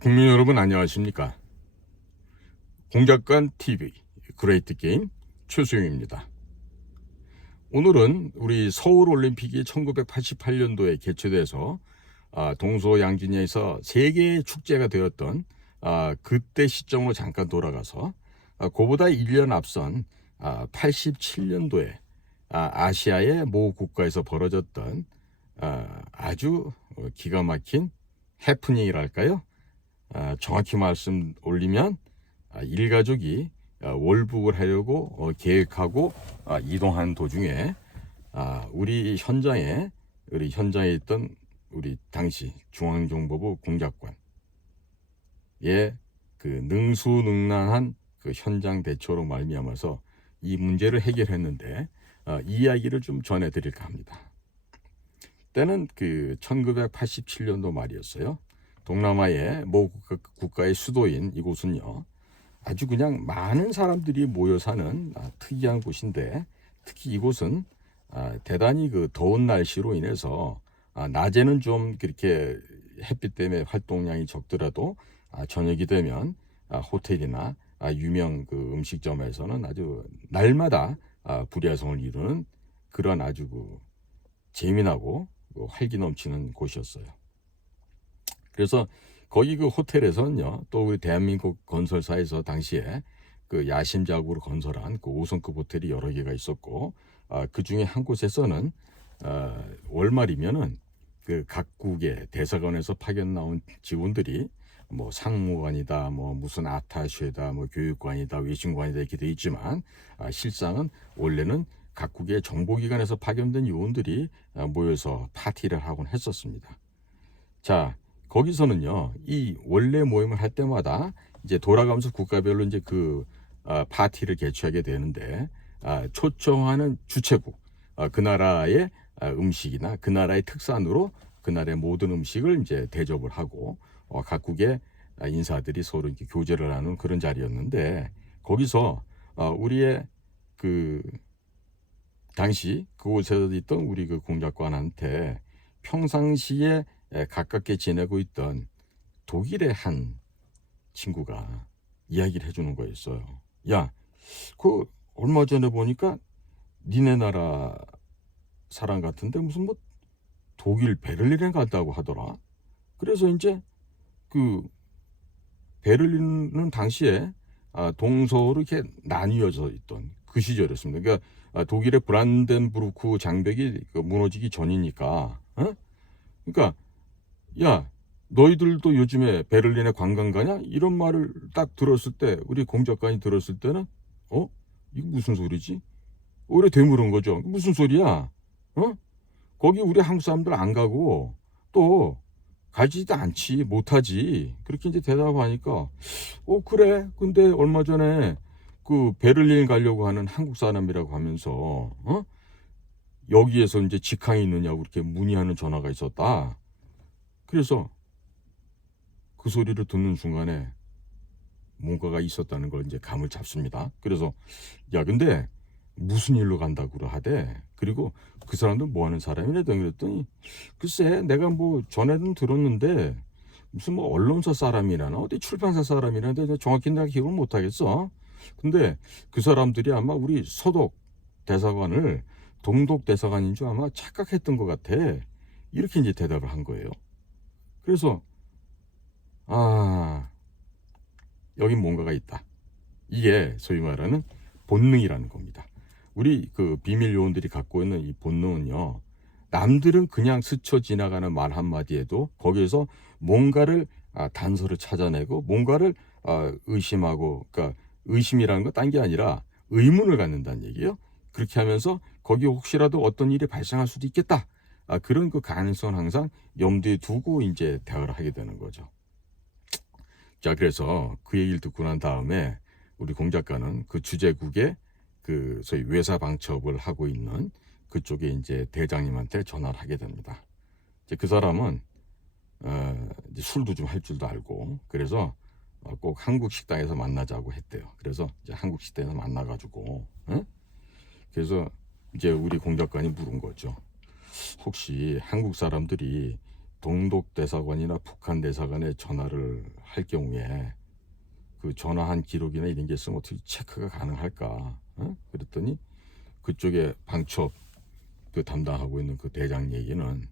국민 여러분 안녕하십니까? 공작관 TV 그레이트 게임 최수용입니다. 오늘은 우리 서울올림픽이 1988년도에 개최돼서 동서양진에서 세계 축제가 되었던 그때 시점으로 잠깐 돌아가서 그보다 1년 앞선 87년도에 아시아의 모 국가에서 벌어졌던 아주 기가 막힌 해프닝이랄까요? 정확히 말씀 올리면 일가족이 월북을 하려고 계획하고 이동하는 도중에 우리 현장에 있던 우리 당시 중앙정보부 공작관의 그 능수능란한 그 현장 대처로 말미암아서 이 문제를 해결했는데 이 이야기를 좀 전해드릴까 합니다. 때는 그 1987년도 말이었어요. 동남아의 모 국가의 수도인 이곳은요, 아주 그냥 많은 사람들이 모여 사는 특이한 곳인데, 특히 이곳은 대단히 그 더운 날씨로 인해서 낮에는 좀 그렇게 햇빛 때문에 활동량이 적더라도 저녁이 되면 호텔이나 유명 그 음식점에서는 아주 날마다 불야성을 이루는 그런 아주 그 재미나고 활기 넘치는 곳이었어요. 그래서 거기 그 호텔에서는요, 또 우리 대한민국 건설사에서 당시에 그 야심작으로 건설한 그 5성급 호텔이 여러 개가 있었고, 그 중에 한 곳에서는 월말이면은 그 각국의 대사관에서 파견 나온 직원들이 뭐 상무관이다, 뭐 무슨 아타쉐다, 뭐 교육관이다, 외신관이다 이렇게 돼 있지만 실상은 원래는 각국의 정보기관에서 파견된 요원들이 모여서 파티를 하곤 했었습니다. 자, 거기서는요, 이 원래 모임을 할 때마다 이제 돌아가면서 국가별로 이제 그 파티를 개최하게 되는데, 초청하는 주최국, 그 나라의 음식이나 그 나라의 특산으로 그 나라의 모든 음식을 이제 대접을 하고 각국의 인사들이 서로 이렇게 교제를 하는 그런 자리였는데, 거기서 우리의 그 당시 그곳에 있던 우리 그 공작관한테 평상시에 가깝게 지내고 있던 독일의 한 친구가 이야기를 해주는 거였어요. 야, 그 얼마 전에 보니까 니네 나라 사람 같은데 무슨 뭐 독일 베를린에 갔다고 하더라. 그래서 이제 그 베를린은 당시에 동서로 이렇게 나뉘어져 있던 그 시절이었습니다. 그러니까 독일의 브란덴부르크 장벽이 무너지기 전이니까, 그러니까 야, 너희들도 요즘에 베를린에 관광 가냐? 이런 말을 딱 들었을 때, 우리 공작관이 들었을 때는 이거 무슨 소리지? 오히려 되물은 거죠. 무슨 소리야? 거기 우리 한국 사람들 안 가고 또 가지도 않지, 못하지. 그렇게 이제 대답하니까 그래. 근데 얼마 전에 그 베를린 가려고 하는 한국 사람이라고 하면서 여기에서 이제 직항이 있느냐고 그렇게 문의하는 전화가 있었다. 그래서 그 소리를 듣는 순간에 뭔가가 있었다는 걸 이제 감을 잡습니다. 그래서 야, 근데 무슨 일로 간다고 하대. 그리고 그 사람들 뭐 하는 사람이래? 그랬더니 글쎄, 내가 뭐 전에는 들었는데 무슨 뭐 언론사 사람이라나 어디 출판사 사람이라나 정확히 내가 기억을 못 하겠어. 근데 그 사람들이 아마 우리 서독 대사관을 동독 대사관인 줄 아마 착각했던 것 같아. 이렇게 이제 대답을 한 거예요. 그래서 여긴 뭔가가 있다. 이게 소위 말하는 본능이라는 겁니다. 우리 그 비밀 요원들이 갖고 있는 이 본능은요, 남들은 그냥 스쳐 지나가는 말 한마디에도 거기에서 뭔가를 단서를 찾아내고 뭔가를 의심하고, 그러니까 의심이라는 건 딴 게 아니라 의문을 갖는다는 얘기예요. 그렇게 하면서 거기 혹시라도 어떤 일이 발생할 수도 있겠다. 그런 그 가능성을 항상 염두에 두고 이제 대화를 하게 되는 거죠. 자, 그래서 그 얘기를 듣고 난 다음에 우리 공작가는 그 주재국의 그 소위 외사 방첩을 하고 있는 그쪽에 이제 대장님한테 전화를 하게 됩니다. 이제 그 사람은 이제 술도 좀 할 줄도 알고, 그래서 꼭 한국 식당에서 만나자고 했대요. 그래서 이제 한국 식당에서 만나가지고, 그래서 이제 우리 공작관이 물은 거죠. 혹시 한국 사람들이 동독 대사관이나 북한 대사관에 전화를 할 경우에 그 전화한 기록이나 이런 게 있으면 어떻게 체크가 가능할까? 그랬더니 그쪽에 방첩 그 담당하고 있는 그 대장 얘기는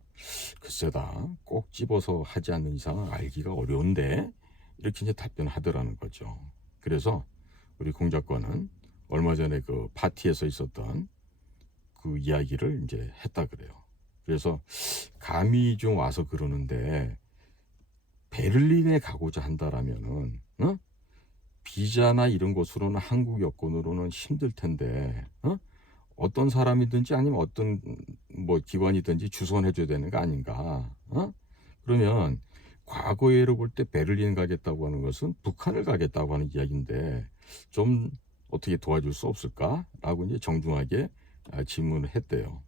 글쎄다, 꼭 집어서 하지 않는 이상은 알기가 어려운데, 이렇게 이제 답변하더라는 거죠. 그래서 우리 공작관은 얼마 전에 그 파티에서 있었던 그 이야기를 이제 했다 그래요. 그래서 감히 좀 와서 그러는데, 베를린에 가고자 한다라면은 비자나 이런 것으로는 한국 여권으로는 힘들 텐데, 어떤 사람이든지 아니면 어떤 뭐 기관이든지 주선해 줘야 되는 거 아닌가? 그러면 과거에로 볼 때 베를린 가겠다고 하는 것은 북한을 가겠다고 하는 이야기인데, 좀 어떻게 도와줄 수 없을까?라고 이제 정중하게 질문을 했대요.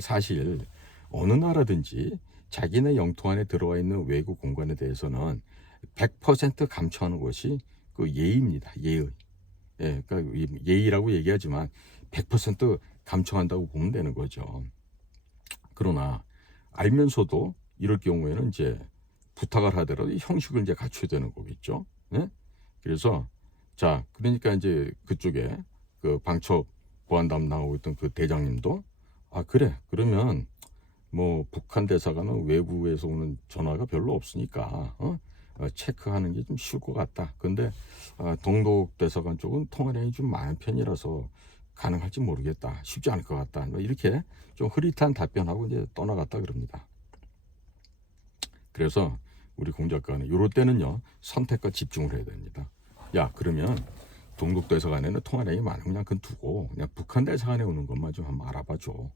사실 어느 나라든지 자기네 영토 안에 들어와 있는 외국 공간에 대해서는 100% 감춰하는 것이 그 예의입니다. 예의. 예, 그러니까 예의라고 얘기하지만 100% 감춰한다고 보면 되는 거죠. 그러나 알면서도 이럴 경우에는 이제 부탁을 하더라도 형식을 이제 갖춰야 되는 거겠죠. 예? 그래서 자, 그러니까 이제 그쪽에 그 방첩 보안 담당하고 있던 그 대장님도 그래, 그러면 뭐 북한 대사관은 외부에서 오는 전화가 별로 없으니까 체크하는 게 좀 쉬울 것 같다. 근데 동독 대사관 쪽은 통화량이 좀 많은 편이라서 가능할지 모르겠다. 쉽지 않을 것 같다. 뭐 이렇게 좀 흐릿한 답변하고 이제 떠나갔다 그럽니다. 그래서 우리 공작관은 이럴 때는요, 선택과 집중을 해야 됩니다. 야, 그러면 동독 대사관에는 통화량이 많으면 그냥 그건 두고 그냥 북한 대사관에 오는 것만 좀 한번 알아봐 줘.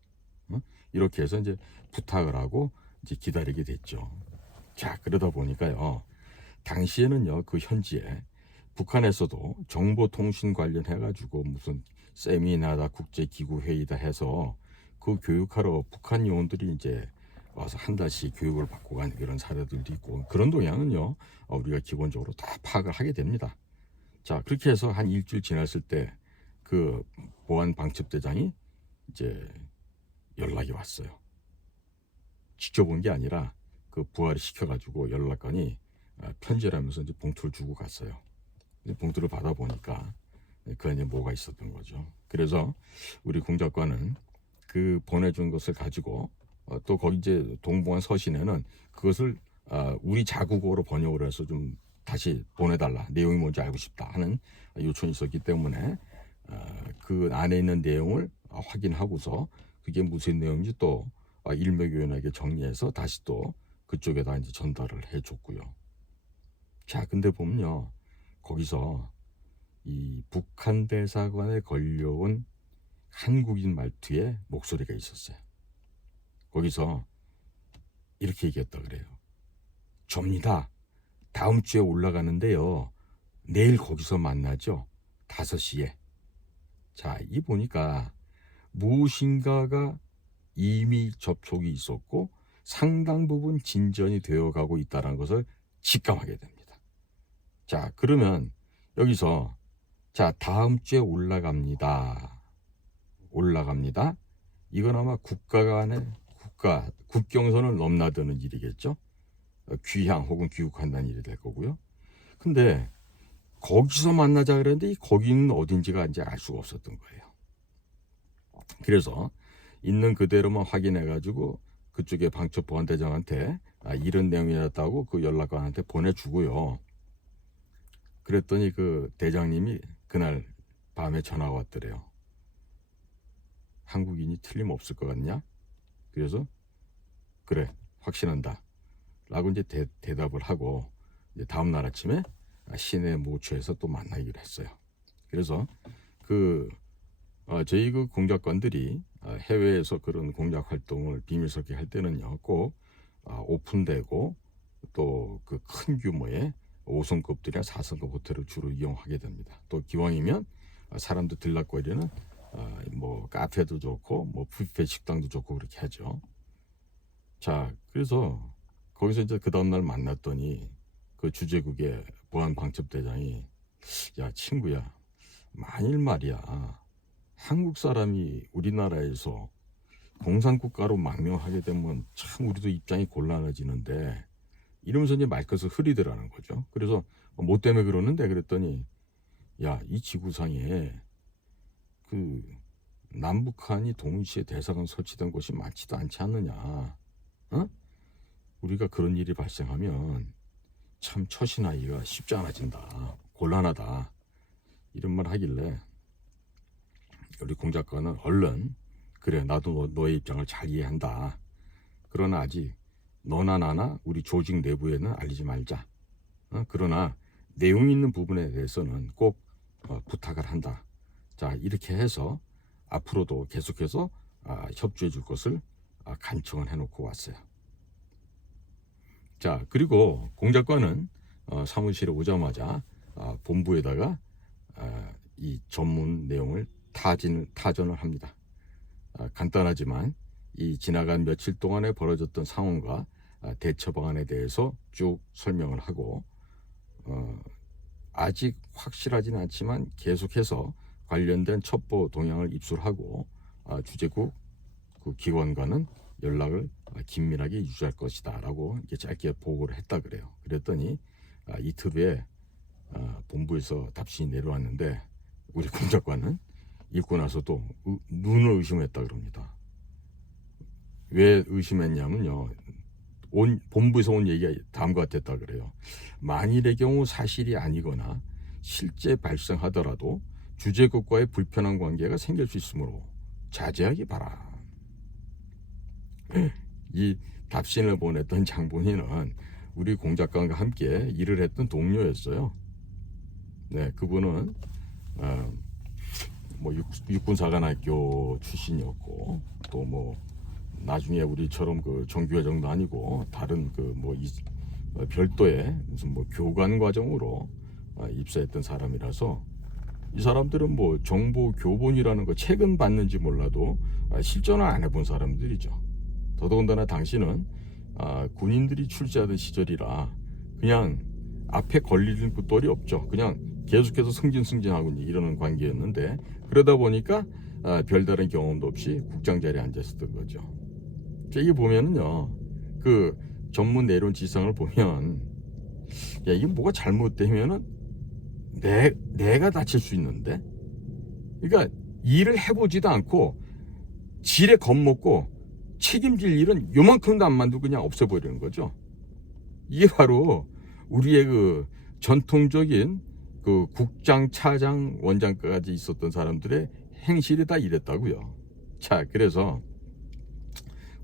이렇게 해서 이제 부탁을 하고 이제 기다리게 됐죠. 자, 그러다 보니까요, 당시에는요, 그 현지에 북한에서도 정보통신 관련해가지고 무슨 세미나다 국제기구회의다 해서 그 교육하러 북한 요원들이 이제 와서 한 달씩 교육을 받고 가는 그런 사례들도 있고, 그런 동향은요, 우리가 기본적으로 다 파악을 하게 됩니다. 자, 그렇게 해서 한 일주일 지났을 때 그 보안 방첩대장이 이제 연락이 왔어요. 직접 온 게 아니라 그 부하를 시켜가지고 연락관이 편지를 하면서 이제 봉투를 주고 갔어요. 봉투를 받아보니까 그 안에 뭐가 있었던 거죠. 그래서 우리 공작관은 그 보내준 것을 가지고 또 거기 이제 동봉한 서신에는 그것을 우리 자국어로 번역을 해서 좀 다시 보내달라, 내용이 뭔지 알고 싶다 하는 요청이 있었기 때문에 그 안에 있는 내용을 확인하고서 그게 무슨 내용인지 또 일목요연하게 정리해서 다시 또 그쪽에다 이제 전달을 해줬고요. 자, 근데 보면요, 거기서 이 북한 대사관에 걸려온 한국인 말투의 목소리가 있었어요. 거기서 이렇게 얘기했다 그래요. 접니다. 다음 주에 올라가는데요, 내일 거기서 만나죠. 5시에. 자, 이 보니까 무엇인가가 이미 접촉이 있었고 상당 부분 진전이 되어가고 있다는 것을 직감하게 됩니다. 자, 그러면 여기서 자, 다음 주에 올라갑니다. 이건 아마 국가 간의 국경선을 넘나드는 일이겠죠. 귀향 혹은 귀국한다는 일이 될 거고요. 근데 거기서 만나자 그랬는데 거기는 어딘지가 이제 알 수가 없었던 거예요. 그래서 있는 그대로만 확인해가지고 그쪽에 방첩보안대장한테 이런 내용이었다고 그 연락관한테 보내주고요. 그랬더니 그 대장님이 그날 밤에 전화가 왔더래요. 한국인이 틀림없을 것 같냐? 그래서 그래, 확신한다 라고 이제 대답을 하고 이제 다음 날 아침에 시내 모처에서 또 만나기로 했어요. 그래서 저희 그 공작관들이 해외에서 그런 공작 활동을 비밀스럽게 할 때는요, 꼭 오픈되고 또 그 큰 규모의 5성급들이나 4성급 호텔을 주로 이용하게 됩니다. 또 기왕이면 사람도 들락거리는 뭐 카페도 좋고 뭐 뷔페 식당도 좋고 그렇게 하죠. 자, 그래서 거기서 이제 그 다음날 만났더니 그 주재국의 보안 방첩대장이 야, 친구야, 만일 말이야 한국 사람이 우리나라에서 공산국가로 망명하게 되면 참 우리도 입장이 곤란해지는데 이러면서 이제 말끝을 흐리더라는 거죠. 그래서 뭐 때문에 그러는데 그랬더니 야, 이 지구상에 그 남북한이 동시에 대사관 설치된 곳이 많지도 않지 않느냐. 어? 우리가 그런 일이 발생하면 참 처신하기가 쉽지 않아진다. 곤란하다. 이런 말 하길래 우리 공 작가는 얼른 그래 나도 너의 입장을 잘 이해한다. 그러나 아직 너나 나나 우리 조직 내부에는 알리지 말자. 그러나 내용 있는 부분에 대해서는 꼭 부탁을 한다. 자, 이렇게 해서 앞으로도 계속해서 협조해 줄 것을 간청을 해놓고 왔어요. 자, 그리고 공 작가는 사무실에 오자마자 본부에다가 이 전문 내용을 타전을 합니다. 간단하지만 이 지나간 며칠 동안에 벌어졌던 상황과 대처 방안에 대해서 쭉 설명을 하고 아직 확실하지는 않지만 계속해서 관련된 첩보 동향을 입수하고 주재국 그 기관과는 연락을 긴밀하게 유지할 것이다 라고 이렇게 짧게 보고를 했다 그래요. 그랬더니 이틀 후에 본부에서 답신이 내려왔는데 우리 공 작가는 읽고 나서도 눈을 의심했다 그럽니다. 왜 의심했냐면요. 본부에서 온 얘기가 다음과 같았다 그래요. 만일의 경우 사실이 아니거나 실제 발생하더라도 주재국과의 불편한 관계가 생길 수 있으므로 자제하기 바라. 이 답신을 보냈던 장본인은 우리 공 작가와 함께 일을 했던 동료였어요. 네, 그분은 뭐 육군사관학교 출신이었고 또 뭐 나중에 우리처럼 그 정규회장도 아니고 다른 그 뭐 별도의 무슨 뭐 교관 과정으로 입사했던 사람이라서 이 사람들은 뭐 정보 교본이라는 거 책은 봤는지 몰라도 실전을 안 해본 사람들이죠. 더더군다나 당시는 군인들이 출제하던 시절이라 그냥 앞에 걸리는 굿돌이 없죠. 그냥 계속해서 승진하고 이러는 관계였는데 그러다 보니까 별다른 경험도 없이 국장 자리에 앉아 있었던 거죠. 이게 보면은요, 그 전문 내론 지상을 보면 야, 이게 뭐가 잘못되면은 내가 다칠 수 있는데, 그러니까 일을 해보지도 않고 질에 겁먹고 책임질 일은 요만큼도 안 만들고 그냥 없애버리는 거죠. 이게 바로 우리의 그 전통적인 그 국장, 차장, 원장까지 있었던 사람들의 행실이 다 이랬다고요. 자, 그래서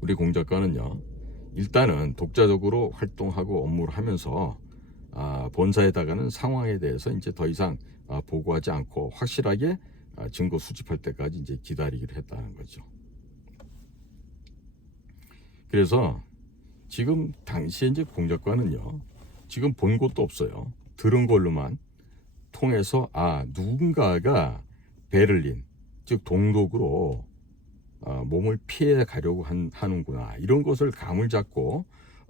우리 공 작가는요, 일단은 독자적으로 활동하고 업무를 하면서 본사에다가는 상황에 대해서 이제 더 이상 보고하지 않고 확실하게 증거 수집할 때까지 이제 기다리기로 했다는 거죠. 그래서 지금 당시에 이제 공 작가는요, 지금 본 것도 없어요. 들은 걸로만 통해서 누군가가 베를린, 즉 동독으로 몸을 피해 가려고 하는구나, 이런 것을 감을 잡고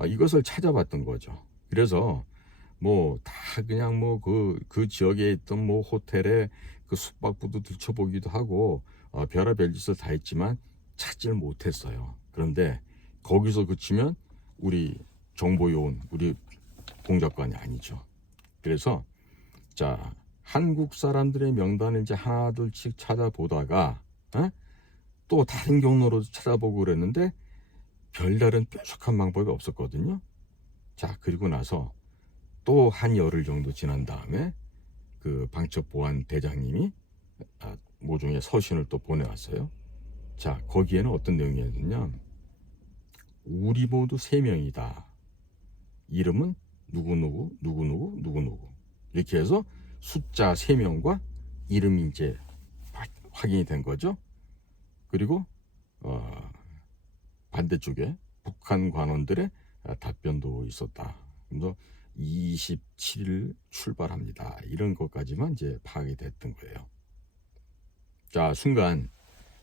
이것을 찾아봤던 거죠. 그래서 뭐 다 그냥 뭐 그 지역에 있던 뭐 호텔에 그 숙박부도 들춰보기도 하고 별의별 짓을 다 했지만 찾지를 못했어요. 그런데 거기서 그치면 우리 정보요원, 우리 공 작가는 아니죠. 그래서 자, 한국 사람들의 명단을 이제 하나둘씩 찾아보다가 또 다른 경로로 찾아보고 그랬는데 별다른 뾰족한 방법이 없었거든요. 자, 그리고 나서 또 한 열흘 정도 지난 다음에 그 방첩보안 대장님이 모종의 서신을 또 보내왔어요. 자, 거기에는 어떤 내용이었냐? 우리 모두 3명이다. 이름은 누구누구 누구누구 누구누구, 이렇게 해서 숫자 3명과 이름이 이제 확인이 된 거죠. 그리고 반대쪽에 북한 관원들의 답변도 있었다. 그래서 27일 출발합니다. 이런 것까지만 이제 파악이 됐던 거예요. 자, 순간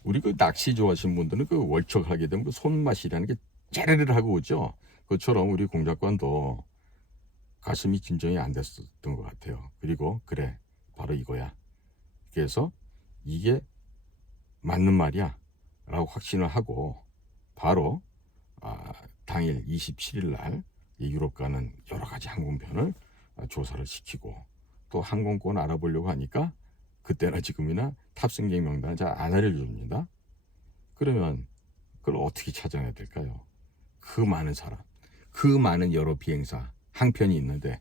우리 그 낚시 좋아하시는 분들은 그 월척하게 되면 그 손맛이라는 게 짜르르 하고 오죠. 그처럼 우리 공 작가도 가슴이 진정이 안 됐었던 것 같아요. 그리고 그래, 바로 이거야. 그래서 이게 맞는 말이야 라고 확신을 하고 바로 당일 27일 날 이 유럽 가는 여러 가지 항공편을 조사를 시키고 또 항공권 알아보려고 하니까 그때나 지금이나 탑승객 명단을 잘 안 알려줍니다. 그러면 그걸 어떻게 찾아내야 될까요? 그 많은 사람, 그 많은 여러 비행사, 항편이 있는데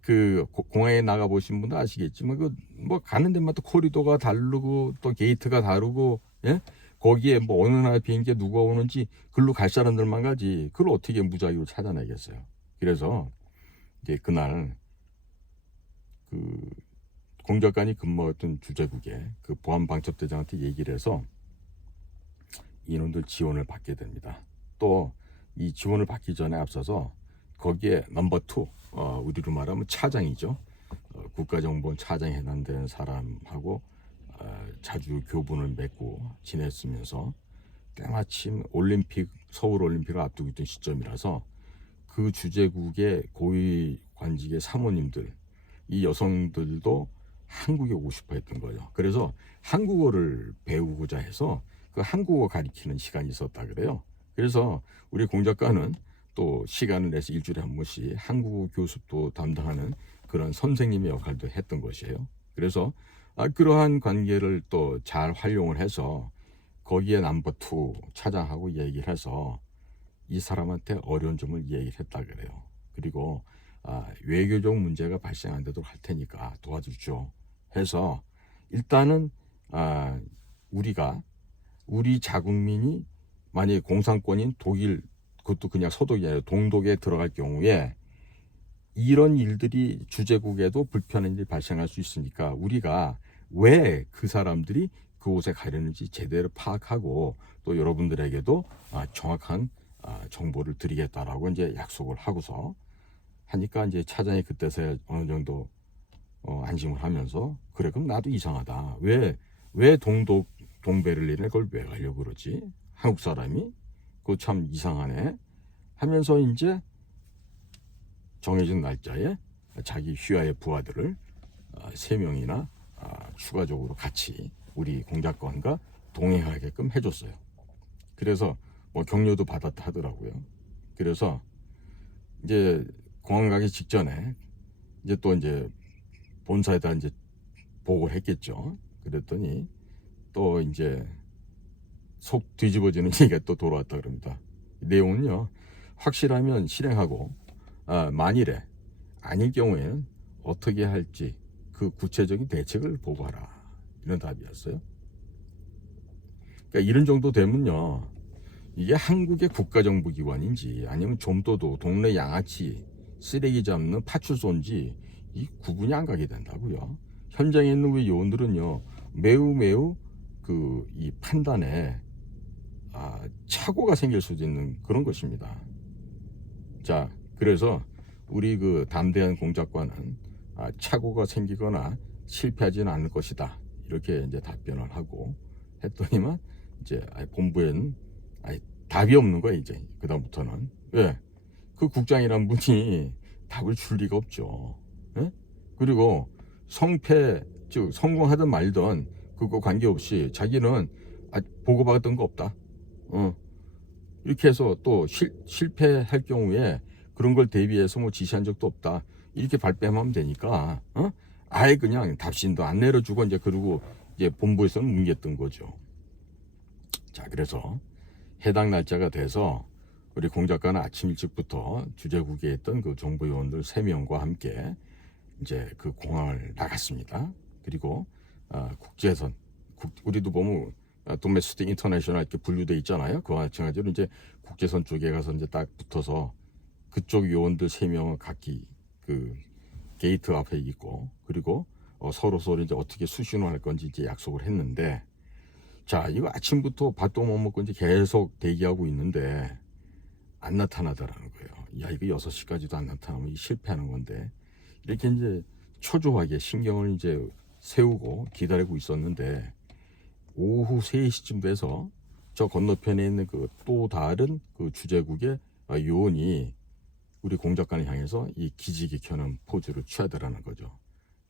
그 공항에 나가 보신 분들 아시겠지만 그 뭐 가는 데마다 코리도가 다르고 또 게이트가 다르고 예? 거기에 뭐 어느 나라 비행기에 누가 오는지 글로 갈 사람들만 가지 그걸 어떻게 무작위로 찾아내겠어요. 그래서 이제 그날 그 공작관이 근무했던 주재국에 그 보안방첩대장한테 얘기를 해서 인원들 지원을 받게 됩니다. 또 이 지원을 받기 전에 앞서서 거기에 넘버 2 우리로 말하면 차장이죠. 국가정보원 차장에 해당되는 사람하고 자주 교분을 맺고 지냈으면서 때마침 올림픽 서울 올림픽을 앞두고 있던 시점이라서 그 주재국의 고위 관직의 사모님들 이 여성들도 한국에 오고 싶어 했던 거예요. 그래서 한국어를 배우고자 해서 그 한국어 가르치는 시간이 있었다 그래요. 그래서 우리 공작가는 또 시간을 내서 일주일에 한 번씩 한국어 교습도 담당하는 그런 선생님의 역할도 했던 것이에요. 그래서 그러한 관계를 또 잘 활용을 해서 거기에 넘버 2 차장하고 얘기를 해서 이 사람한테 어려운 점을 얘기를 했다 그래요. 그리고 외교적 문제가 발생 안 되도록 할 테니까 도와주죠 해서 일단은 우리 자국민이 만약에 공산권인 독일 그것도 그냥 서독이 아니라 동독에 들어갈 경우에 이런 일들이 주재국에도 불편한 일이 발생할 수 있으니까 우리가 왜 그 사람들이 그곳에 가려는지 제대로 파악하고 또 여러분들에게도 정확한 정보를 드리겠다라고 이제 약속을 하고서 하니까 이제 차장이 그때서야 어느 정도 안심을 하면서 그래 그럼 나도 이상하다. 왜 동베를린에 그걸 왜 가려고 그러지? 한국 사람이 그거 참 이상하네 하면서 이제 정해진 날짜에 자기 휘하의 부하들을 3명이나 추가적으로 같이 우리 공작관과 동행하게끔 해줬어요. 그래서 뭐 격려도 받았다 하더라고요. 그래서 이제 공항 가기 직전에 이제 또 이제 본사에다 이제 보고를 했겠죠. 그랬더니 또 이제 속 뒤집어지는 얘기가 또 돌아왔다 그럽니다. 내용은요, 확실하면 실행하고 만일에 아닐 경우에는 어떻게 할지 그 구체적인 대책을 보고하라 이런 답이었어요. 그러니까 이런 정도 되면요, 이게 한국의 국가정보기관인지 아니면 좀도도 동네 양아치 쓰레기 잡는 파출소인지 이 구분이 안 가게 된다고요. 현장에 있는 우리 요원들은요 매우 이 판단에 착오가 생길 수도 있는 그런 것입니다. 자, 그래서 우리 그 담대한 공작관은 착오가 생기거나 실패하지는 않을 것이다 이렇게 이제 답변을 하고 했더니만 이제 본부에는 답이 없는 거야 이제 그다음부터는. 왜? 그 국장이란 분이 답을 줄 리가 없죠. 예? 그리고 즉 성공하든 말든 그거 관계없이 자기는 보고받았던 거 없다. 이렇게 해서 또 실패할 경우에 그런 걸 대비해서 뭐 지시한 적도 없다. 이렇게 발뺌하면 되니까 아예 그냥 답신도 안 내려주고 이제 그러고 이제 본부에서는 뭉갰던 거죠. 자, 그래서 해당 날짜가 돼서 우리 공작가는 아침 일찍부터 주재국에 있던 그 정보요원들 3명과 함께 이제 그 공항을 나갔습니다. 그리고 국제선, 우리도 보면 도메스틱 인터내셔널 이렇게 분류돼 있잖아요. 그와 마찬가지로 이제 국제선 쪽에 가서 이제 딱 붙어서 그쪽 요원들 3명은 각기 그 게이트 앞에 있고 그리고 서로 이제 어떻게 수신호할 건지 이제 약속을 했는데, 자, 이거 아침부터 밥도 못 먹고 이제 계속 대기하고 있는데 안 나타나더라는 거예요. 야, 이거 6시까지도 안 나타나면 실패하는 건데 이렇게 이제 초조하게 신경을 이제 세우고 기다리고 있었는데 오후 3시쯤 돼서 저 건너편에 있는 그 또 다른 그 주재국의 요원이 우리 공작관을 향해서 이 기지개 켜는 포즈를 취하더라는 거죠.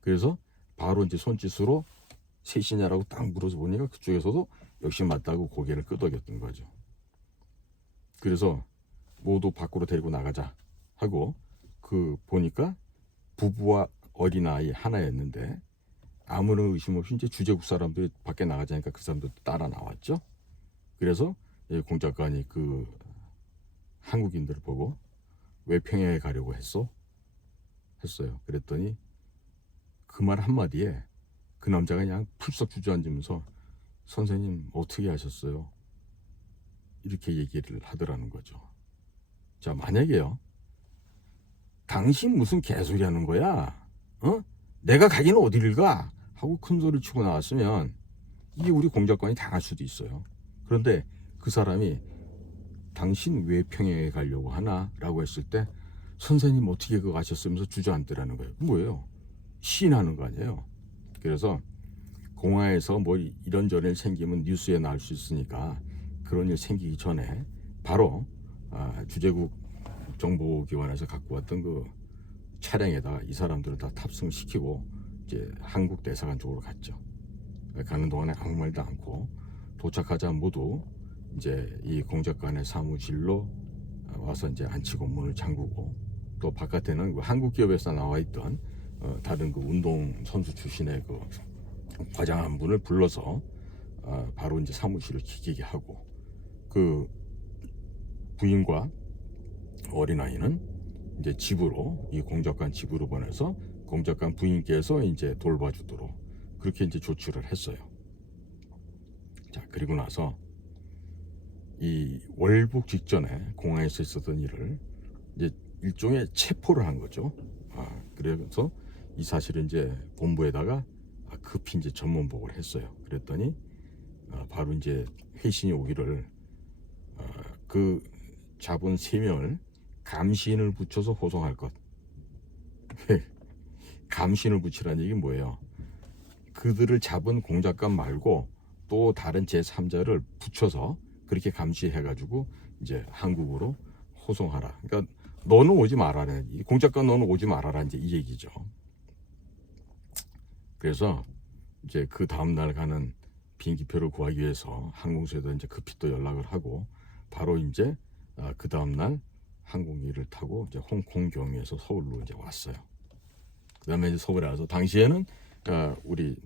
그래서 바로 이제 손짓으로 셋이냐라고 딱 물어서 보니까 그쪽에서도 역시 맞다고 고개를 끄덕였던 거죠. 그래서 모두 밖으로 데리고 나가자 하고 그 보니까 부부와 어린아이 하나였는데 아무런 의심 없이 이제 주재국 사람들이 밖에 나가자니까 그 사람들도 따라 나왔죠. 그래서 공작관이 그 한국인들을 보고 왜 평양에 가려고 했어요. 그랬더니 그 말 한마디에 그 남자가 그냥 풀썩 주저앉으면서 선생님 어떻게 하셨어요? 이렇게 얘기를 하더라는 거죠. 자, 만약에요. 당신 무슨 개소리 하는 거야? 내가 가기는 어디를 가? 하고 큰 소리를 치고 나왔으면 이게 우리 공작관이 당할 수도 있어요. 그런데 그 사람이 당신 왜 평양에 가려고 하나? 라고 했을 때 선생님 어떻게 그거 가셨으면서 주저앉더라는 거예요. 뭐예요? 시인하는 거 아니에요. 그래서 공화에서 뭐 이런저런 일 생기면 뉴스에 나올 수 있으니까 그런 일 생기기 전에 바로 주재국 정보기관에서 갖고 왔던 그 차량에다가 이 사람들을 다 탑승시키고 이제 한국 대사관 쪽으로 갔죠. 가는 동안에 아무 말도 않고 도착하자 모두 이제 이 공작관의 사무실로 와서 이제 앉히고 문을 잠그고 또 바깥에는 그 한국 기업에서 나와 있던 다른 그 운동 선수 출신의 그 과장 한 분을 불러서 바로 이제 사무실을 지키게 하고 그 부인과 어린아이는 이제 집으로 이 공작관 집으로 보내서 공작관 부인께서 이제 돌봐주도록 그렇게 이제 조치를 했어요. 자, 그리고 나서 이 월북 직전에 공항에서 있었던 일을 이제 일종의 체포를 한 거죠. 그래서 이 사실을 이제 본부에다가 급히 이제 전문보고를 했어요. 그랬더니 바로 이제 회신이 오기를 그 잡은 3명을 감시인을 붙여서 호송할 것. 감시인을 붙이라는 얘기 뭐예요? 그들을 잡은 공작관 말고 또 다른 제3자를 붙여서 그렇게 감시해가지고 이제 한국으로 호송하라. 그러니까 너는 오지 말아라. 공작관 너는 오지 말아라. 이제 이 얘기죠. 그래서 이제 그 다음 날 가는 비행기표를 구하기 위해서 항공사에다 이제 급히 또 연락을 하고 바로 이제 그 다음 날 항공기를 타고 이제 홍콩 경유해서 서울로 이제 왔어요. 그다음에 이제 서울에 와서 당시에는 우리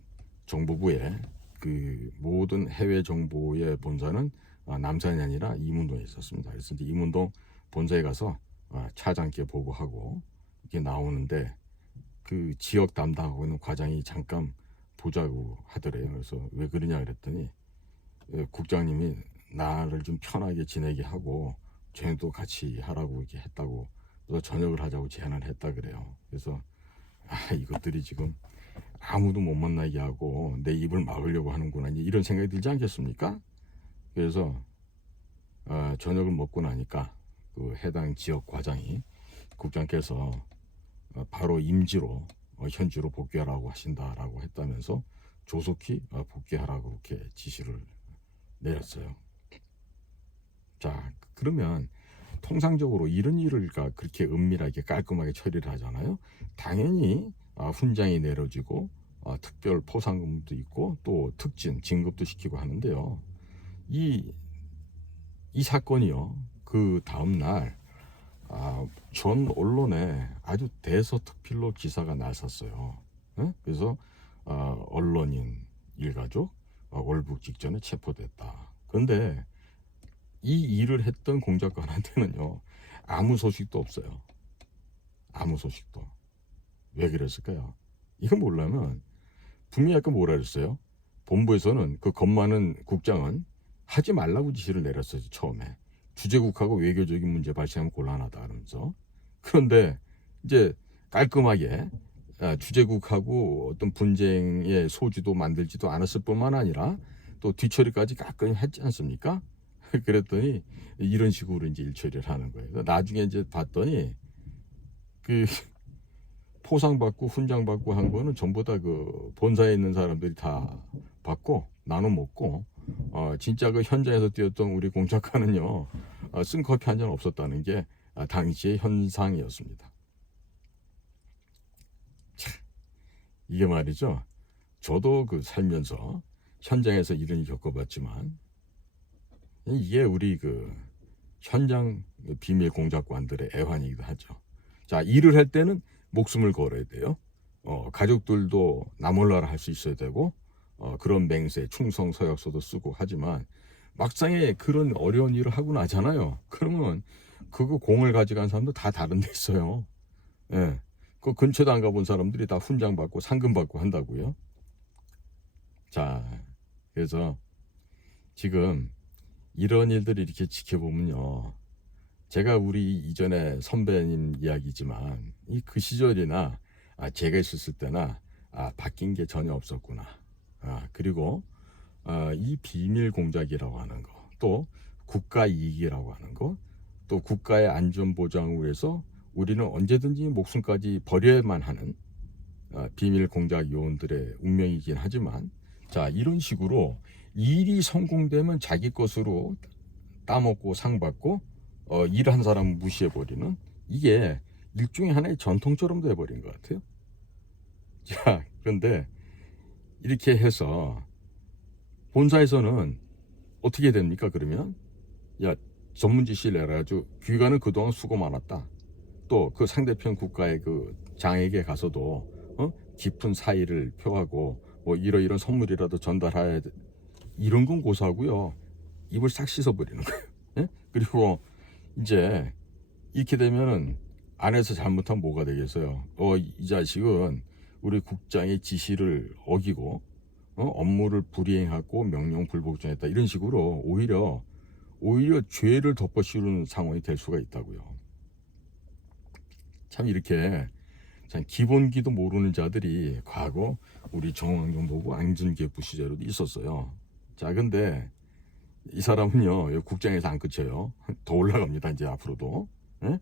정보부의 그 모든 해외 정보의 본사는 남산이 아니라 이문동에 있었습니다. 그래서 이제 이문동 본사에 가서 차장께 보고하고 이렇게 나오는데 그 지역 담당하고 있는 과장이 잠깐 보자고 하더래요. 그래서 왜 그러냐 그랬더니 국장님이 나를 좀 편하게 지내게 하고 저녁도 같이 하라고 이렇게 했다고 그래서 저녁을 하자고 제안을 했다 그래요. 그래서 이것들이 지금 아무도 못 만나게 하고 내 입을 막으려고 하는구나 이런 생각이 들지 않겠습니까? 그래서 저녁을 먹고 나니까 그 해당 지역 과장이 국장께서 바로 임지로 현지로 복귀하라고 하신다라고 했다면서 조속히 복귀하라고 그렇게 지시를 내렸어요. 자, 그러면 통상적으로 이런 일을 그렇게 은밀하게 깔끔하게 처리를 하잖아요. 당연히 훈장이 내려지고 특별 포상금도 있고 또 특진 진급도 시키고 하는데요. 이 사건이요. 그 다음 날 전 언론에 아주 대서특필로 기사가 났었어요. 그래서 언론인 일가족 월북 직전에 체포됐다. 그런데 이 일을 했던 공작관한테는요 아무 소식도 없어요. 아무 소식도. 왜 그랬을까요? 이거 모르려면 분명히 아까 뭐라 그랬어요? 본부에서는 그 겁 많은 국장은 하지 말라고 지시를 내렸어요. 처음에 주재국하고 외교적인 문제 발생하면 곤란하다 하면서. 그런데 이제 깔끔하게 주재국하고 어떤 분쟁의 소지도 만들지도 않았을 뿐만 아니라 또 뒤처리까지 가끔 했지 않습니까? 그랬더니 이런 식으로 이제 일처리를 하는 거예요. 나중에 이제 봤더니 그 포상 받고 훈장 받고 한 거는 전부 다 그 본사에 있는 사람들이 다 받고 나눠 먹고 진짜 그 현장에서 뛰었던 우리 공작가는요 쓴 커피 한 잔 없었다는 게 당시의 현상이었습니다. 참, 이게 말이죠. 저도 그 살면서 현장에서 이런 일 겪어봤지만 이게 우리 그 현장 비밀 공작관들의 애환이기도 하죠. 자, 일을 할 때는 목숨을 걸어야 돼요. 가족들도 나 몰라라 할 수 있어야 되고, 그런 맹세, 충성 서약서도 쓰고 하지만 막상에 그런 어려운 일을 하고 나잖아요. 그러면 그거 공을 가져간 사람도 다 다른 데 있어요. 예. 그 근처도 안 가본 사람들이 다 훈장 받고 상금 받고 한다고요. 자, 그래서 지금 이런 일들을 이렇게 지켜보면요. 제가 우리 이전에 선배님 이야기지만 그 시절이나 제가 있었을 때나 바뀐 게 전혀 없었구나. 그리고 이 비밀 공작이라고 하는 거, 또 국가 이익이라고 하는 거, 또 국가의 안전 보장을 위해서 우리는 언제든지 목숨까지 버려야만 하는 비밀 공작 요원들의 운명이긴 하지만, 자, 이런 식으로 일이 성공되면 자기 것으로 따먹고 상 받고 일한 사람 무시해버리는, 이게 일종의 하나의 전통처럼 돼버린 것 같아요. 자, 그런데 이렇게 해서 본사에서는 어떻게 됩니까? 그러면 야, 전문지시를 내가지고 귀가는 그동안 수고 많았다, 또 그 상대편 국가의 그 장에게 가서도 깊은 사의를 표하고 뭐 이러이런 선물이라도 전달해야 돼. 이런 건 고사하고요, 입을 싹 씻어버리는 거예요. 예? 그리고 이제 이렇게 되면은 안에서 잘못하면 뭐가 되겠어요? 이 자식은 우리 국장의 지시를 어기고 업무를 불이행하고 명령 불복종했다, 이런 식으로 오히려 죄를 덮어씌우는 상황이 될 수가 있다고요. 참 이렇게 참 기본기도 모르는 자들이 과거 우리 정황정보부 안전기획부 시절에도 있었어요. 자, 근데 이 사람은요, 국장에서 안 끝쳐요. 더 올라갑니다, 이제 앞으로도. 예?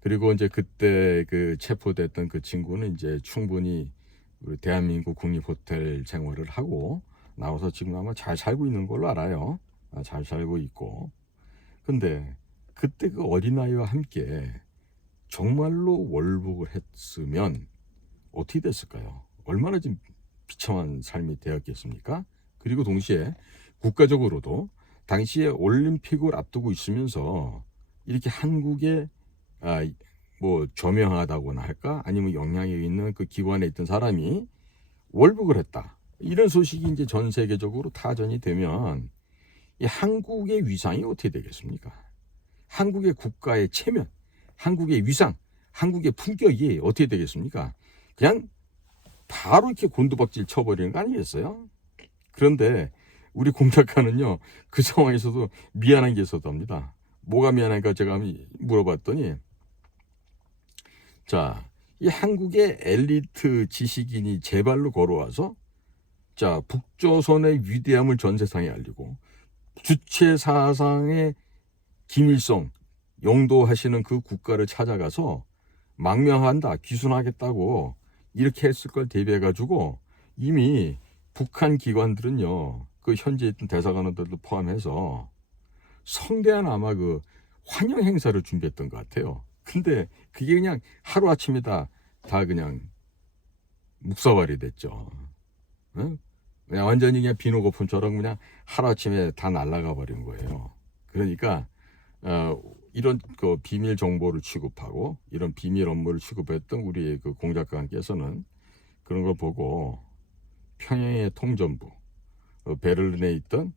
그리고 이제 그때 그 체포됐던 그 친구는 이제 충분히 우리 대한민국 국립호텔 생활을 하고 나와서 지금 아마 잘 살고 있는 걸로 알아요. 잘 살고 있고. 근데 그때 그 어린아이와 함께 정말로 월북을 했으면 어떻게 됐을까요? 얼마나 좀 비참한 삶이 되었겠습니까? 그리고 동시에 국가적으로도 당시에 올림픽을 앞두고 있으면서 이렇게 한국에 뭐 저명하다고나 할까, 아니면 영향이 있는 그 기관에 있던 사람이 월북을 했다, 이런 소식이 이제 전 세계적으로 타전이 되면 이 한국의 위상이 어떻게 되겠습니까? 한국의 국가의 체면, 한국의 위상, 한국의 품격이 어떻게 되겠습니까? 그냥 바로 이렇게 곤두박질 쳐버리는 거 아니겠어요? 그런데 우리 공작가는요, 그 상황에서도 미안한 게 있었답니다. 뭐가 미안한가 제가 물어봤더니, 자, 이 한국의 엘리트 지식인이 제 발로 걸어와서 자, 북조선의 위대함을 전 세상에 알리고 주체 사상의 김일성 용도하시는 그 국가를 찾아가서 망명한다, 귀순하겠다고 이렇게 했을 걸 대비해가지고 이미 북한 기관들은요, 그 현재 있던 대사관들도 포함해서 성대한 아마 그 환영 행사를 준비했던 것 같아요. 근데 그게 그냥 하루아침에 다 그냥 묵사발이 됐죠. 응? 그냥 완전히 그냥 비노거품처럼 그냥 하루아침에 다 날아가 버린 거예요. 그러니까 이런 그 비밀 정보를 취급하고 이런 비밀 업무를 취급했던 우리 그 공작관께서는 그런 걸 보고 평양의 통전부, 베를린에 있던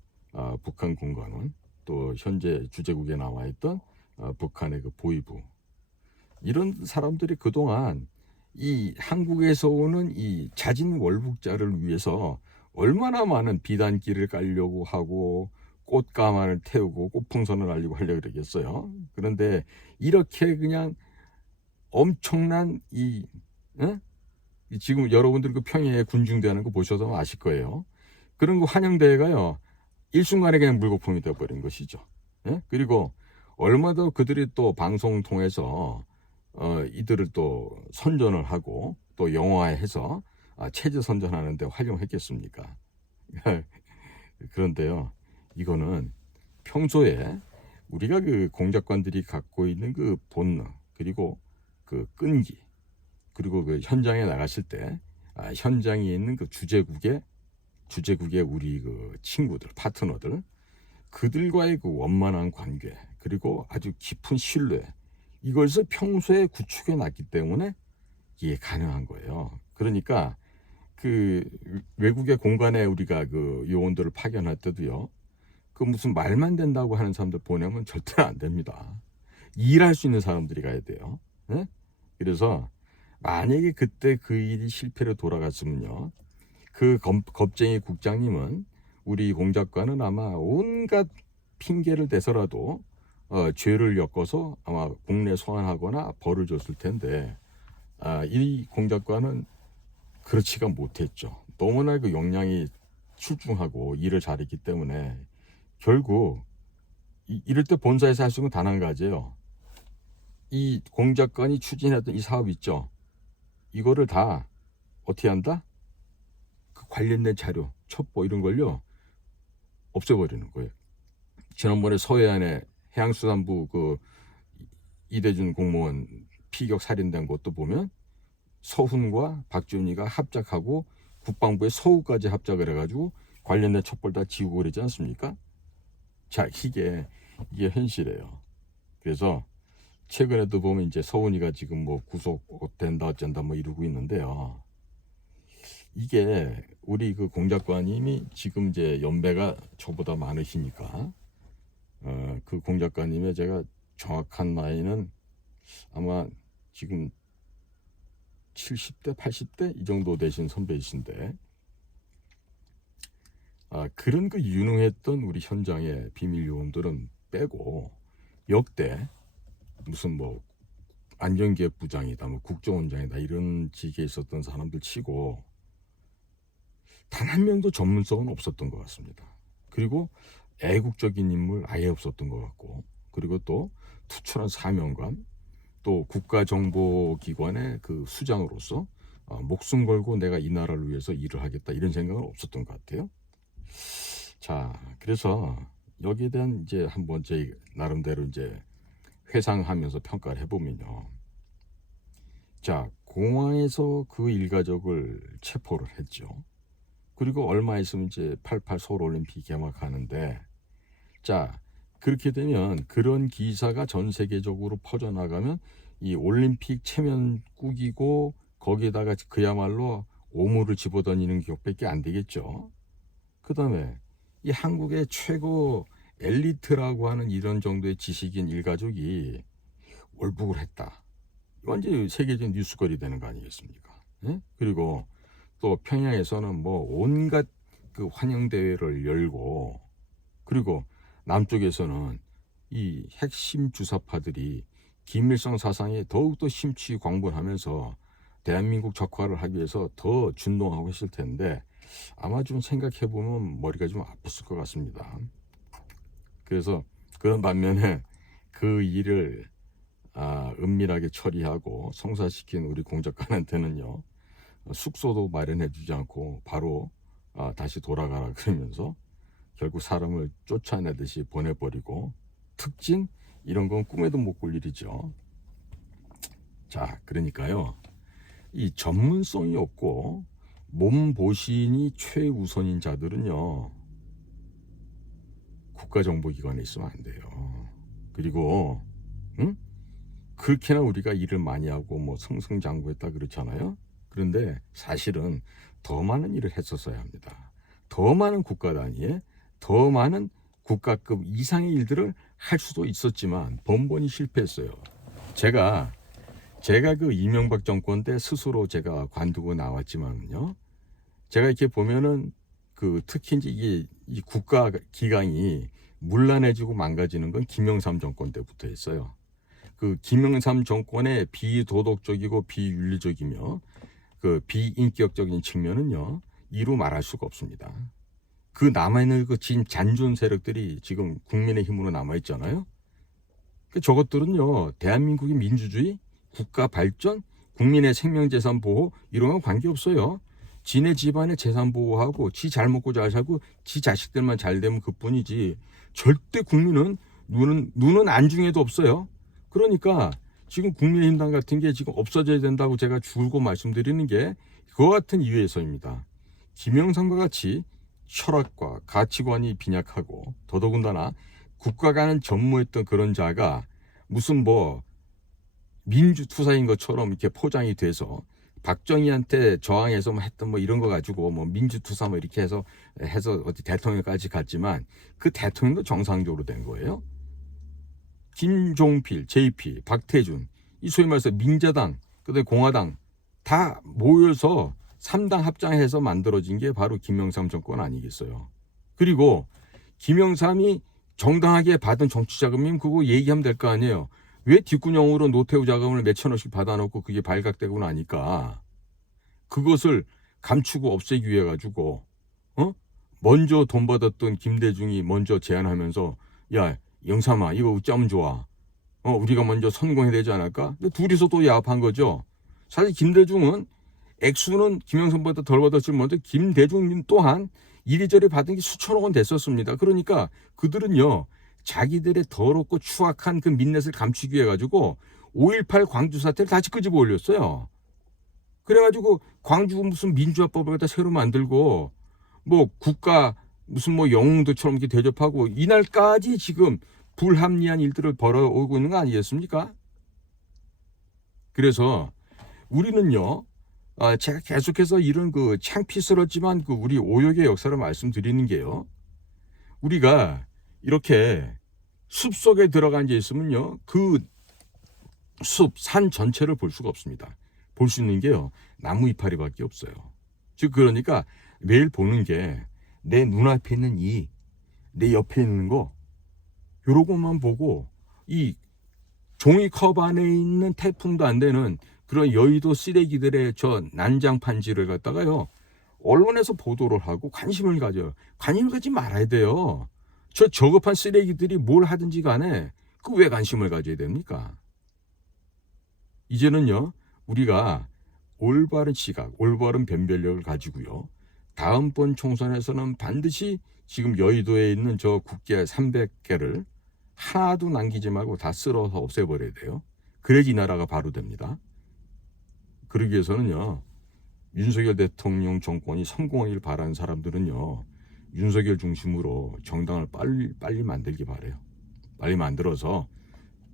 북한 공관원, 또 현재 주재국에 나와 있던 북한의 그 보위부, 이런 사람들이 그동안 이 한국에서 오는 이 자진 월북자를 위해서 얼마나 많은 비단길을 깔려고 하고 꽃가마를 태우고 꽃풍선을 알리고 하려고 그러겠어요. 그런데 이렇게 그냥 엄청난 지금 여러분들 그 평양에 군중대하는 거 보셔서 아실 거예요. 그런 거 환영대회가요, 일순간에 그냥 물거품이 되어버린 것이죠. 예? 그리고 얼마 더 그들이 또 방송 통해서 이들을 또 선전을 하고 또 영화화해서 체제 선전하는 데 활용했겠습니까? 그런데요, 이거는 평소에 우리가 그 공작관들이 갖고 있는 그 본능, 그리고 그 끈기, 그리고 그 현장에 나갔을 때 현장에 있는 그 주재국의 우리 그 친구들, 파트너들, 그들과의 그 원만한 관계 그리고 아주 깊은 신뢰 이것을 평소에 구축해 놨기 때문에 이게 가능한 거예요. 그러니까 그 외국의 공간에 우리가 그 요원들을 파견할 때도요. 그 무슨 말만 된다고 하는 사람들 보내면 절대 안 됩니다. 일할 수 있는 사람들이 가야 돼요. 예? 그래서 만약에 그때 그 일이 실패로 돌아갔으면요. 그 겁쟁이 국장님은 우리 공작관은 아마 온갖 핑계를 대서라도 죄를 엮어서 아마 국내 소환하거나 벌을 줬을 텐데 이 공작관은 그렇지가 못했죠. 너무나 그 역량이 출중하고 일을 잘했기 때문에 결국 이럴 때 본사에서 할 수 있는 건 단 한 가지예요. 이 공작관이 추진했던 이 사업 있죠. 이거를 다 어떻게 한다? 그 관련된 자료, 첩보 이런 걸요 없애버리는 거예요. 지난번에 서해안에 해양수산부 그 이대준 공무원 피격 살인된 것도 보면 서훈과 박지훈이가 합작하고 국방부의 서우까지 합작을 해가지고 관련된 첩보를 다 지우고 그러지 않습니까? 자, 이게 현실이에요. 그래서 최근에도 보면 이제 서훈이가 지금 뭐 구속된다 어쩐다 뭐 이러고 있는데요. 이게 우리 그 공작관님이 지금 이제 연배가 저보다 많으시니까 그 공작관님의 제가 정확한 나이는 아마 지금 70대 80대 이 정도 되신 선배이신데 그런 그 유능했던 우리 현장의 비밀 요원들은 빼고 역대 무슨 뭐 안전기획부장이다 뭐 국정원장이다 이런 직에 있었던 사람들 치고 단 한 명도 전문성은 없었던 것 같습니다. 그리고 애국적인 인물 아예 없었던 것 같고 그리고 또 투철한 사명감 또 국가정보기관의 그 수장으로서 목숨 걸고 내가 이 나라를 위해서 일을 하겠다 이런 생각은 없었던 것 같아요. 자, 그래서 여기에 대한 이제 한번 제 나름대로 이제 회상하면서 평가를 해보면요. 자, 공항에서 그 일가족을 체포를 했죠. 그리고 얼마 있으면 이제 88 서울올림픽 개막하는데 자 그렇게 되면 그런 기사가 전 세계적으로 퍼져나가면 이 올림픽 체면 꾸기고 거기에다가 그야말로 오물을 집어던지는 격밖에 안 되겠죠. 그 다음에 이 한국의 최고 엘리트라고 하는 이런 정도의 지식인 일가족이 월북을 했다. 완전히 세계적 뉴스거리 되는 거 아니겠습니까? 예? 그리고 또 평양에서는 뭐 온갖 그 환영 대회를 열고 그리고 남쪽에서는 이 핵심 주사파들이 김일성 사상에 더욱더 심취 광분하면서 대한민국 적화를 하기 위해서 더 준동하고 했을 텐데 아마 좀 생각해보면 머리가 좀 아팠을 것 같습니다. 그래서 그런 반면에 그 일을 은밀하게 처리하고 성사시킨 우리 공작관한테는요 숙소도 마련해주지 않고 바로 다시 돌아가라 그러면서 결국 사람을 쫓아내듯이 보내버리고 특진 이런 건 꿈에도 못 꿀 일이죠. 자, 그러니까요 이 전문성이 없고 몸보신이 최우선인 자들은요 국가정보기관에 있으면 안 돼요. 그리고 그렇게나 우리가 일을 많이 하고 뭐 승승장구했다 그렇잖아요. 그런데 사실은 더 많은 일을 했었어야 합니다. 더 많은 국가 단위에 더 많은 국가급 이상의 일들을 할 수도 있었지만 번번이 실패했어요. 제가 그 이명박 정권 때 스스로 제가 관두고 나왔지만요. 제가 이렇게 보면은 그 특히 이제 이게 이 국가 기강이 문란해지고 망가지는 건 김영삼 정권 때부터 했어요. 그 김영삼 정권의 비도덕적이고 비윤리적이며 그 비인격적인 측면은요 이루 말할 수가 없습니다. 그 남아있는 그 지금 잔존 세력들이 지금 국민의힘으로 남아있잖아요. 그 저것들은요 대한민국의 민주주의, 국가 발전, 국민의 생명재산 보호 이런 건 관계없어요. 지네 집안의 재산 보호하고 지 잘 먹고 잘 살고 지 자식들만 잘 되면 그뿐이지 절대 국민은 눈은 안중에도 없어요. 그러니까 지금 국민의힘당 같은 게 지금 없어져야 된다고 제가 줄고 말씀드리는 게 그와 같은 이유에서입니다. 김영삼과 같이 철학과 가치관이 빈약하고 더더군다나 국가관을 전무했던 그런 자가 무슨 뭐 민주투사인 것처럼 이렇게 포장이 돼서 박정희한테 저항해서 뭐 했던 뭐 이런 거 가지고 뭐 민주투사 뭐 이렇게 해서 어디 대통령까지 갔지만 그 대통령도 정상적으로 된 거예요. 김종필, JP, 박태준, 이 소위 말해서 민자당, 그다음에 공화당 다 모여서 3당 합장해서 만들어진 게 바로 김영삼 정권 아니겠어요. 그리고 김영삼이 정당하게 받은 정치자금이면 그거 얘기하면 될 거 아니에요. 왜 뒷구녕으로 노태우 자금을 몇천억씩 받아놓고 그게 발각되고 나니까 그것을 감추고 없애기 위해 가지고 먼저 돈 받았던 김대중이 먼저 제안하면서 야 영삼아 이거 어쩌면 좋아. 우리가 먼저 성공해야 되지 않을까? 근데 둘이서 또 야합한 거죠. 사실 김대중은 액수는 김영삼보다 덜 받았지만 먼저 김대중 또한 이리저리 받은 게 수천억 원 됐었습니다. 그러니까 그들은요 자기들의 더럽고 추악한 그 민낯을 감추기 위해 가지고 5.18 광주 사태를 다시 끄집어 올렸어요. 그래가지고 광주 무슨 민주화법을 갖다 새로 만들고 뭐 국가 무슨 뭐 영웅도처럼 이렇게 대접하고 이날까지 지금 불합리한 일들을 벌어오고 있는 거 아니겠습니까? 그래서 우리는요, 제가 계속해서 이런 그 창피스럽지만 그 우리 오역의 역사를 말씀드리는 게요. 우리가 이렇게 숲 속에 들어가 앉아 있으면요, 그 숲, 산 전체를 볼 수가 없습니다. 볼 수 있는 게요, 나무 이파리밖에 없어요. 즉 그러니까 매일 보는 게 내 눈앞에 있는 내 옆에 있는 거 요런 것만 보고 이 종이컵 안에 있는 태풍도 안 되는 그런 여의도 쓰레기들의 저 난장판지를 갖다가요 언론에서 보도를 하고 관심을 가져요. 관심을 가지 말아야 돼요. 저 저급한 쓰레기들이 뭘 하든지 간에 그 왜 관심을 가져야 됩니까? 이제는요 우리가 올바른 시각, 올바른 변별력을 가지고요 다음번 총선에서는 반드시 지금 여의도에 있는 저 국회 300개를 하나도 남기지 말고 다 쓸어서 없애버려야 돼요. 그래야지 이 나라가 바로 됩니다. 그러기 위해서는요 윤석열 대통령 정권이 성공하길 바라는 사람들은요 윤석열 중심으로 정당을 빨리 만들기 바래요. 빨리 만들어서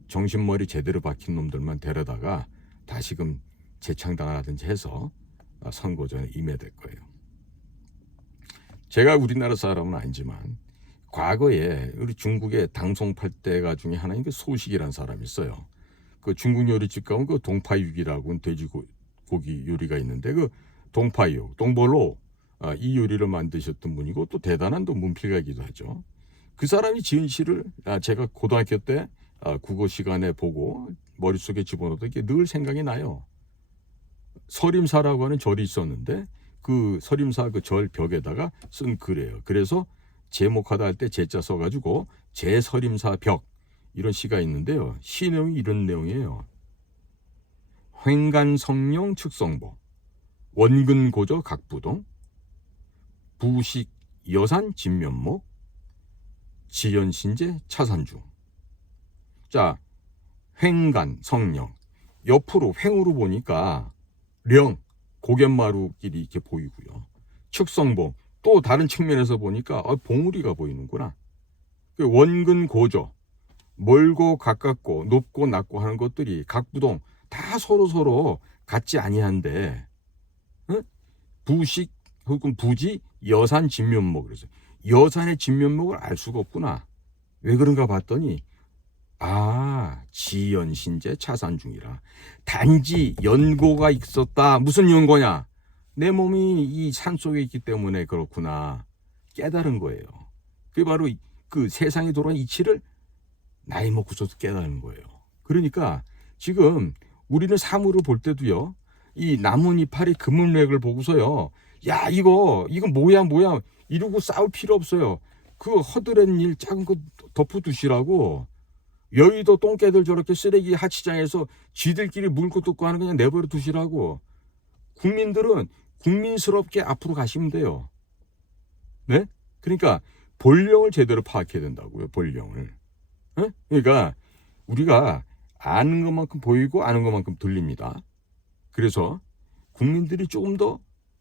정신머리 제대로 박힌 놈들만 데려다가 다시금 재창당을 하든지 해서 선거전에 임해야 될 거예요. 제가 우리나라 사람은 아니지만 과거에 우리 중국의 당송팔대가 중에 하나인 그 소식이라는 사람이 있어요. 그 중국 요리집 가면 그 동파육이라고 돼지고기 요리가 있는데 그 동파육, 동벌로 이 요리를 만드셨던 분이고 또 대단한 또 문필가이기도 하죠. 그 사람이 지은 시를 제가 고등학교 때 국어 시간에 보고 머릿속에 집어넣었던 게 늘 생각이 나요. 서림사라고 하는 절이 있었는데 그 서림사 그 절 벽에다가 쓴 글이에요. 그래서 제목하다 할 때 제자 써가지고 제서림사 벽 이런 시가 있는데요. 시 내용이 이런 내용이에요. 횡간성령 측성보 원근고저 각부동 부식 여산 진면목 지연신제 차산중. 자, 횡간 성령 옆으로 횡으로 보니까 령 고갯마루길이 이렇게 보이고요. 측성봉 또 다른 측면에서 보니까 봉우리가 보이는구나. 원근 고저 멀고 가깝고 높고 낮고 하는 것들이 각부동 다 서로 같지 아니한데 부식 혹은 부지 여산 진면목 그래서 여산의 진면목을 알 수가 없구나. 왜 그런가 봤더니 지연신제 차산 중이라. 단지 연고가 있었다. 무슨 연고냐? 내 몸이 이 산속에 있기 때문에 그렇구나. 깨달은 거예요. 그게 바로 그 세상에 돌아온 이치를 나이 먹고서도 깨달은 거예요. 그러니까 지금 우리는 사물을 볼 때도요. 이 나뭇이파리 그물맥을 보고서요. 야 이거 뭐야 이러고 싸울 필요 없어요. 그 허드렛 일 작은 거 덮어두시라고. 여의도 똥개들 저렇게 쓰레기 하치장에서 쥐들끼리 물고 뜯고 하는 거 그냥 내버려 두시라고. 국민들은 국민스럽게 앞으로 가시면 돼요. 네? 그러니까 본령을 제대로 파악해야 된다고요. 본령을. 네? 그러니까 우리가 아는 것만큼 보이고 아는 것만큼 들립니다. 그래서 국민들이 조금 더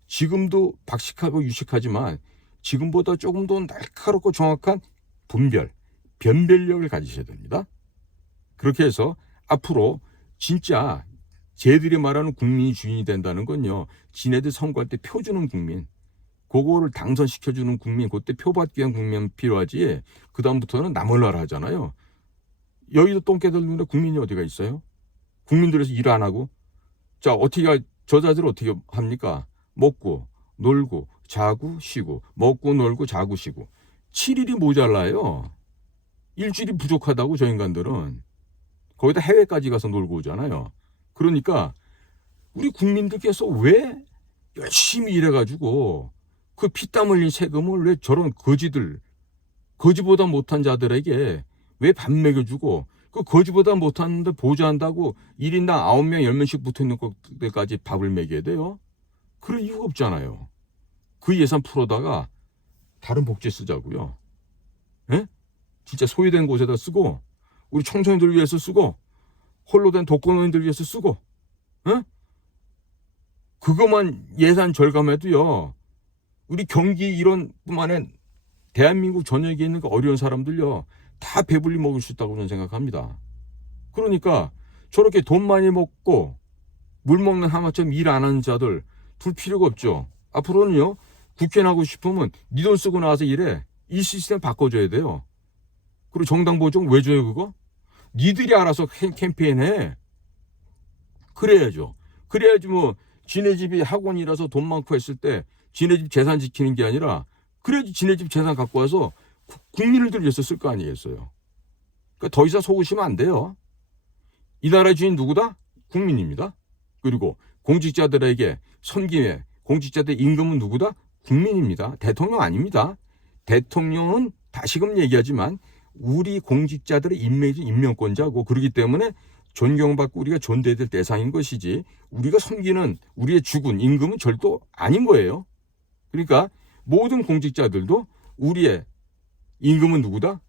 지금도 박식하고 유식하지만 지금보다 조금 더 날카롭고 정확한 변별력을 가지셔야 됩니다. 그렇게 해서 앞으로 진짜 쟤들이 말하는 국민이 주인이 된다는 건요, 지네들 선거할 때 표 주는 국민, 그거를 당선시켜주는 국민, 그때 표 받기 위한 국민 필요하지, 그 다음부터는 나몰라라 하잖아요. 여의도 똥개들 눈에 국민이 어디가 있어요? 국민들에서 일 안 하고, 자, 어떻게, 저자들 어떻게 합니까? 먹고, 놀고, 자고, 쉬고, 먹고, 놀고, 자고, 쉬고. 7일이 모자라요. 일주일이 부족하다고, 저 인간들은. 거기다 해외까지 가서 놀고 오잖아요. 그러니까, 우리 국민들께서 왜 열심히 일해가지고, 그 피땀 흘린 세금을 왜 저런 거지보다 못한 자들에게 왜 밥 먹여주고, 그 거지보다 못하는데 보조한다고 1인당 9명, 10명씩 붙어있는 것들까지 밥을 먹여야 돼요? 그럴 이유가 없잖아요. 그 예산 풀어다가 다른 복지 쓰자고요. 예? 진짜 소외된 곳에다 쓰고, 우리 청소년들 위해서 쓰고, 홀로 된 독거노인들 위해서 쓰고, 예? 그것만 예산 절감해도요, 우리 경기 이런 뿐만 아니라 대한민국 전역에 있는 그 어려운 사람들요, 다 배불리 먹을 수 있다고 저는 생각합니다. 그러니까 저렇게 돈 많이 먹고 물 먹는 하마처럼 일 안 하는 자들 둘 필요가 없죠. 앞으로는요, 국회 나고 싶으면 네 돈 쓰고 나와서 일해. 이 시스템 바꿔줘야 돼요. 그리고 정당 보증 왜 줘요 그거? 니들이 알아서 캠페인해. 그래야죠. 그래야지 뭐 지네 집이 학원이라서 돈 많고 했을 때 지네 집 재산 지키는 게 아니라, 그래야지 지네 집 재산 갖고 와서 국민을 위해서 쓸 거 아니겠어요. 그러니까 더 이상 속으시면 안 돼요. 이 나라의 주인 누구다? 국민입니다. 그리고 공직자들에게 섬김에 공직자들 임금은 누구다? 국민입니다. 대통령 아닙니다. 대통령은 다시금 얘기하지만 우리 공직자들의 임명권자고, 그렇기 때문에 존경받고 우리가 존대해야 될 대상인 것이지, 우리가 섬기는 우리의 주군 임금은 절도 아닌 거예요. 그러니까 모든 공직자들도 우리의 임금은 누구다?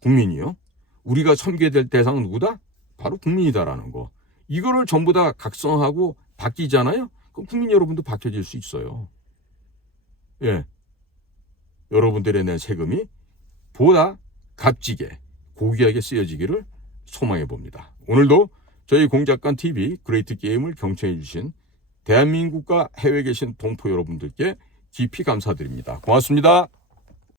국민이요. 우리가 섬겨야 될 대상은 누구다? 바로 국민이다라는 거. 이거를 전부 다 각성하고 바뀌잖아요. 그럼 국민 여러분도 바뀌어질 수 있어요. 예, 여러분들의 낸 세금이 보다 값지게 고귀하게 쓰여지기를 소망해 봅니다. 오늘도 저희 공작관 TV 그레이트 게임을 경청해 주신 대한민국과 해외에 계신 동포 여러분들께 깊이 감사드립니다. 고맙습니다.